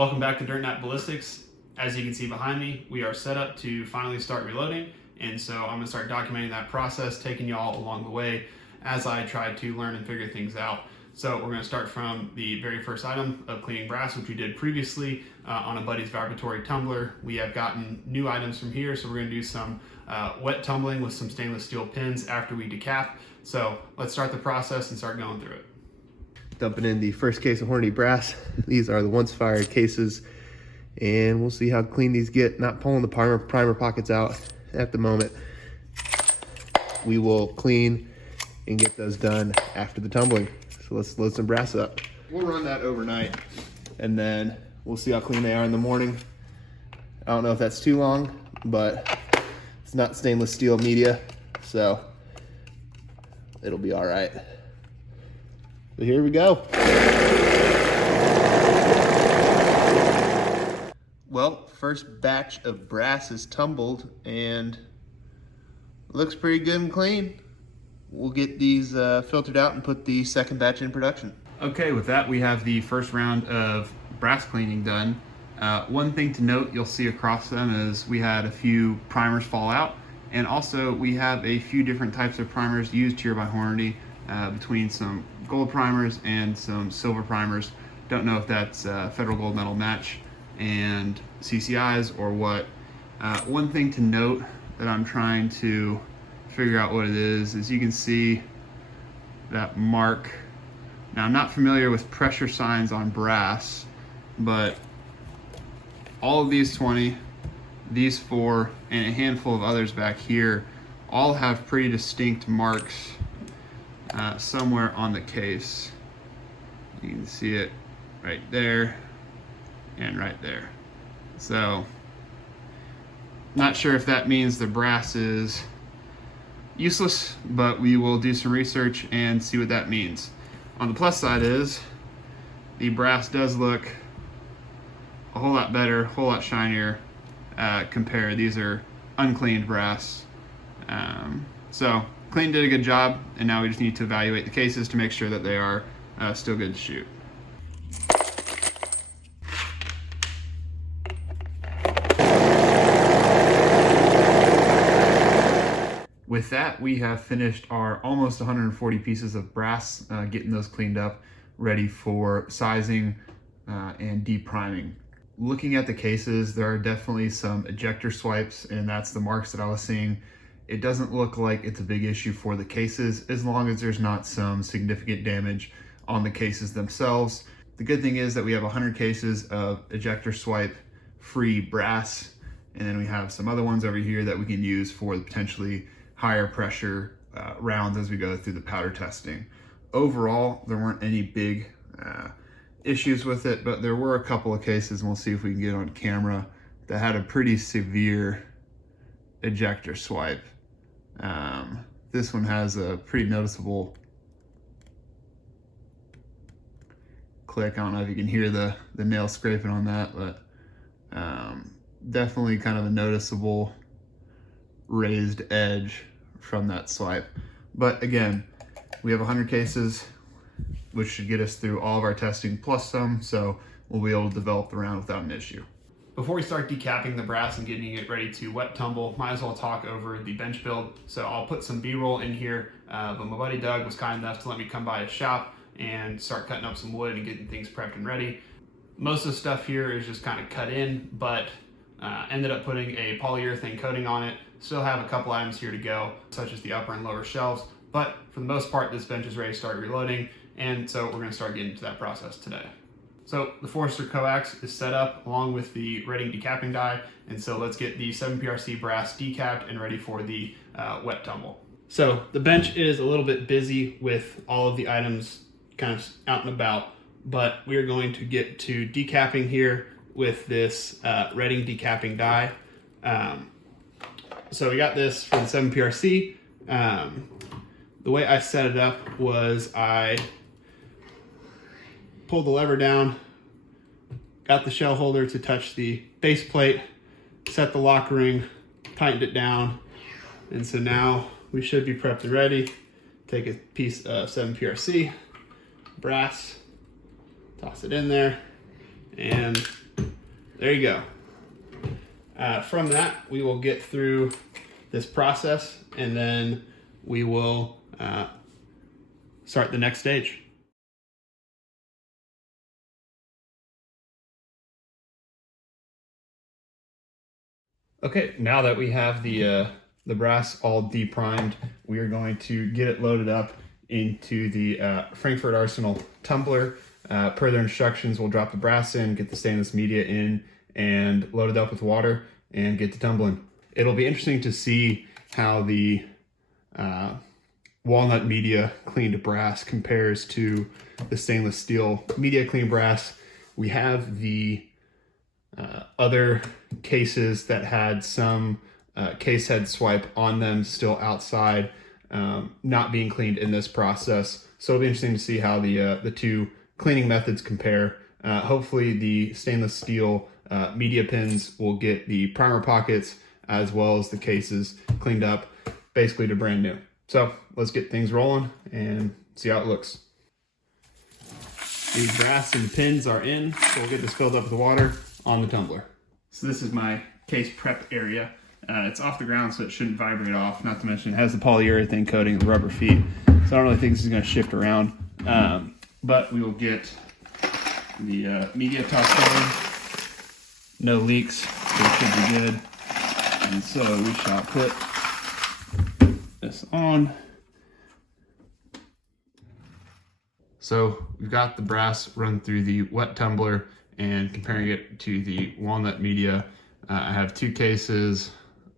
Welcome back to Dirt Nap Ballistics. As you can see behind me, we are set up to finally start reloading, and so I'm going to start documenting that process, taking you all along the way as I try to learn and figure things out. So we're going to start from the very first item of cleaning brass, which we did previously on a buddy's Vibratory tumbler. We have gotten new items from here, so we're going to do some wet tumbling with some stainless steel pins after we decap. So let's start the process and start going through it. Dumping in the first case of Hornady brass. These are the once fired cases, and we'll see how clean these get. Not pulling the primer pockets out at the moment. We will clean and get those done after the tumbling. So let's load some brass up. We'll run that overnight, and then we'll see how clean they are in the morning. I don't know if that's too long, but it's not stainless steel media, so it'll be all right. So here we go. Well, first batch of brass is tumbled and looks pretty good and clean. We'll get these filtered out and put the second batch in production. Okay, with that we have the first round of brass cleaning done. One thing to note you'll see across them is we had a few primers fall out, and also we have a few different types of primers used here by Hornady, between some gold primers and some silver primers. Don't know if that's Federal Gold Metal Match and CCIs or what. One thing to note that I'm trying to figure out what it is you can see that mark. Now, I'm not familiar with pressure signs on brass, but all of these 20, these 4, and a handful of others back here all have pretty distinct marks somewhere on the case. You can see it right there and right there. So, not sure if that means the brass is useless, but we will do some research and see what that means. On the plus side is the brass does look a whole lot better, a whole lot shinier compared. These are uncleaned brass. So clean did a good job, and now we just need to evaluate the cases to make sure that they are still good to shoot. With that, we have finished our almost 140 pieces of brass, getting those cleaned up, ready for sizing and depriming. Looking at the cases, there are definitely some ejector swipes, and that's the marks that I was seeing. It doesn't look like it's a big issue for the cases, as long as there's not some significant damage on the cases themselves. The good thing is that we have 100 cases of ejector swipe free brass, and then we have some other ones over here that we can use for the potentially higher pressure rounds as we go through the powder testing. Overall, there weren't any big issues with it, but there were a couple of cases, and we'll see if we can get on camera, that had a pretty severe ejector swipe. This one has a pretty noticeable click. I don't know if you can hear the nail scraping on that, but definitely kind of a noticeable raised edge from that swipe. But again, we have 100 cases, which should get us through all of our testing plus some, so we'll be able to develop the round without an issue. Before we start decapping the brass and getting it ready to wet tumble, might as well talk over the bench build. So I'll put some B-roll in here, but my buddy Doug was kind enough to let me come by his shop and start cutting up some wood and getting things prepped and ready. Most of the stuff here is just kind of cut in, but ended up putting a polyurethane coating on it. Still have a couple items here to go, such as the upper and lower shelves, but for the most part, this bench is ready to start reloading, and so we're going to start getting into that process today. So the Forester coax is set up along with the Redding decapping die, and so let's get the 7PRC brass decapped and ready for the wet tumble. So the bench is a little bit busy with all of the items kind of out and about, but we're going to get to decapping here with this Redding decapping die. So we got this from the 7PRC. The way I set it up was I pulled the lever down, got the shell holder to touch the base plate, set the lock ring, tightened it down, and so now we should be prepped and ready. Take a piece of 7PRC brass, toss it in there, and there you go. From that, we will get through this process, and then we will start the next stage. Okay, now that we have the brass all deprimed, we are going to get it loaded up into the Frankford Arsenal tumbler. Per their instructions, we'll drop the brass in, get the stainless media in, and load it up with water and get to tumbling. It'll be interesting to see how the walnut media cleaned brass compares to the stainless steel media clean brass. We have the other cases that had some case head swipe on them still outside, not being cleaned in this process. So it'll be interesting to see how the two cleaning methods compare. Hopefully the stainless steel media pins will get the primer pockets as well as the cases cleaned up basically to brand new. So let's get things rolling and see how it looks. The brass and pins are in, so we'll get this filled up with water on the tumbler. So this is my case prep area. It's off the ground, so it shouldn't vibrate off. Not to mention it has the polyurethane coating and the rubber feet, so I don't really think this is going to shift around. But we will get the media tossed in. No leaks, so it should be good. And so we shall put this on. So we've got the brass run through the wet tumbler and comparing it to the walnut media. I have two cases.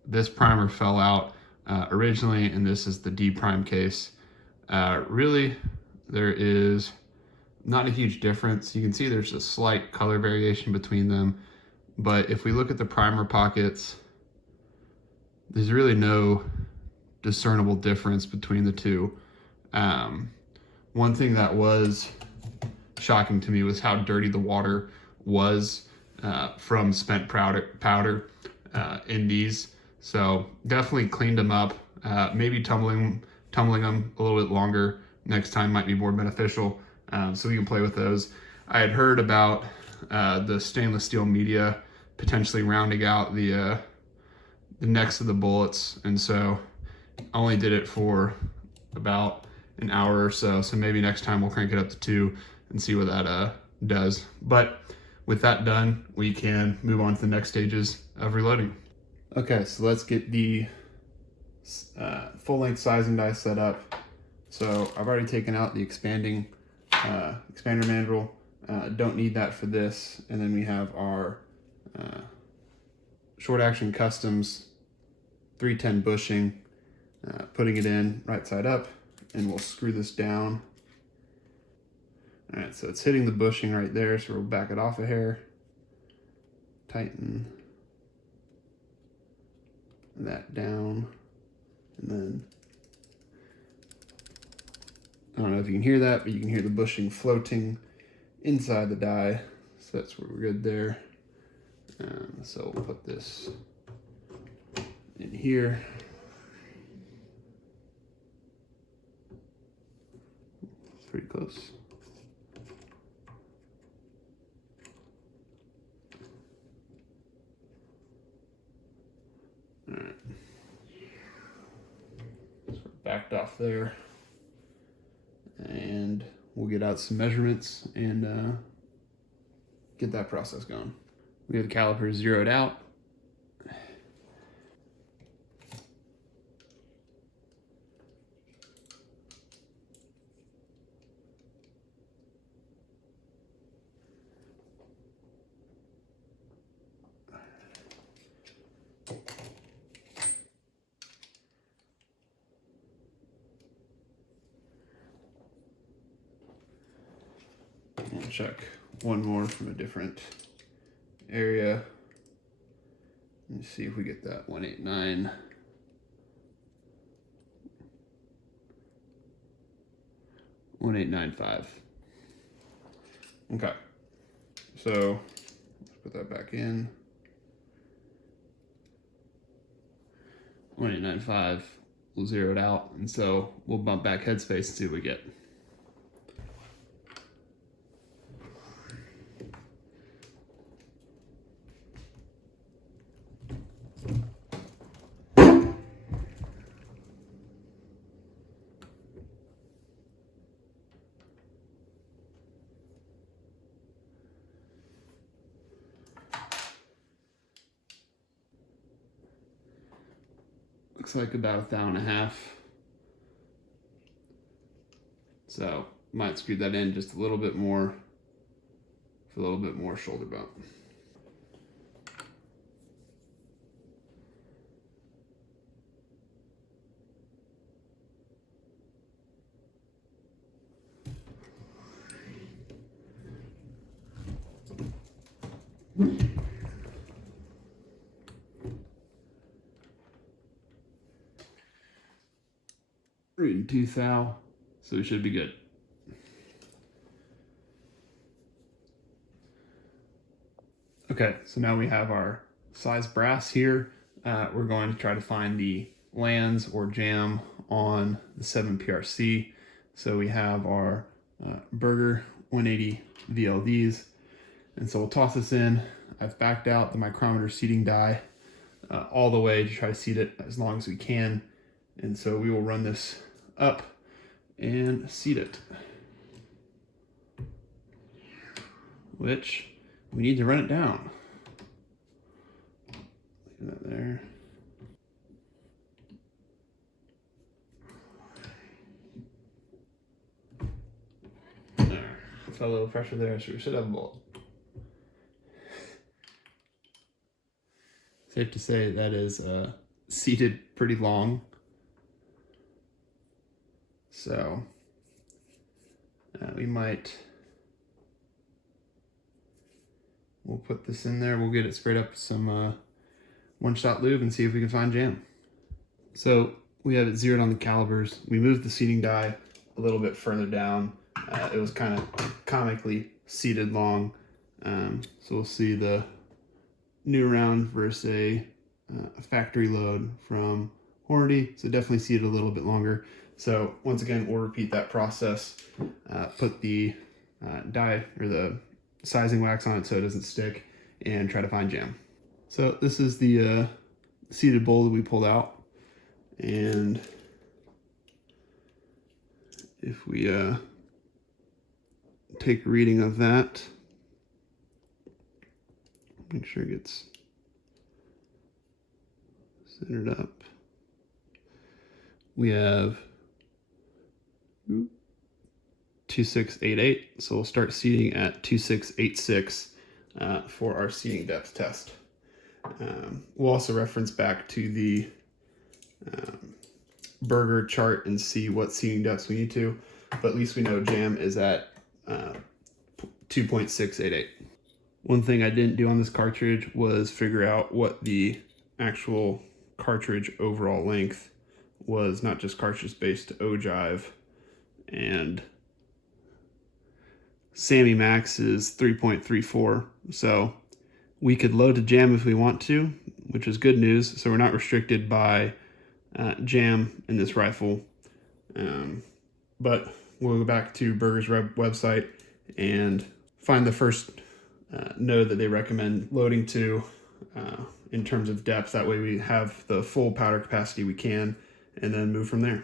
This primer fell out originally, and this is the D-prime case. Really, there is not a huge difference. You can see there's a slight color variation between them, but if we look at the primer pockets, there's really no discernible difference between the two. One thing that was shocking to me was how dirty the water was from spent powder in these. So definitely cleaned them up. Maybe tumbling them a little bit longer next time might be more beneficial, so we can play with those. I had heard about the stainless steel media potentially rounding out the necks of the bullets, and so I only did it for about an hour or so. So maybe next time we'll crank it up to 2 and see what that does. But with that done, we can move on to the next stages of reloading. Okay, so let's get the full-length sizing die set up. So I've already taken out the expander mandrel. Don't need that for this. And then we have our short action customs 310 bushing, putting it in right side up, and we'll screw this down. All right, so it's hitting the bushing right there, so we'll back it off a hair, tighten that down, and then, I don't know if you can hear that, but you can hear the bushing floating inside the die, so that's where we're good there. So we'll put this in here. It's pretty close. All right. So we're backed off there, and we'll get out some measurements and get that process going. We have the calipers zeroed out. And check one more from a different area and see if we get that 189. 1895. Okay, so let's put that back in. 1895. We'll zero it out, and so we'll bump back headspace and see what we get. looks like about 1.5 thou. So might screw that in just a little bit more for a little bit more shoulder bump. Reading 2 thou, so we should be good. Okay, so now we have our size brass here. We're going to try to find the lands or jam on the 7PRC. So we have our Burger 180 VLDs. And so we'll toss this in. I've backed out the micrometer seating die all the way to try to seat it as long as we can. And so we will run this up and seat it. Which we need to run it down. Leave that there. There. Felt a little pressure there, so we should have a bolt. Safe to say that is seated pretty long. So we'll put this in there. We'll get it sprayed up with some one-shot lube and see if we can find jam. So we have it zeroed on the calibers. We moved the seating die a little bit further down. It was kind of comically seated long. So we'll see the new round versus a factory load from Hornady. So definitely seated a little bit longer. So once again, we'll repeat that process. Put the die or the sizing wax on it so it doesn't stick, and try to find jam. So this is the seated bowl that we pulled out, and if we take a reading of that, make sure it gets centered up. We have 2688, so we'll start seating at 2686 for our seating depth test. We'll also reference back to the Burger chart and see what seating depths we need to, but at least we know jam is at 2.688. One thing I didn't do on this cartridge was figure out what the actual cartridge overall length was, not just cartridge space to ogive, and Sammy Max is 3.34, so we could load to jam if we want to, which is good news. So we're not restricted by jam in this rifle, but we'll go back to Burger's website and find the first node that they recommend loading to in terms of depth. That way we have the full powder capacity we can, and then move from there.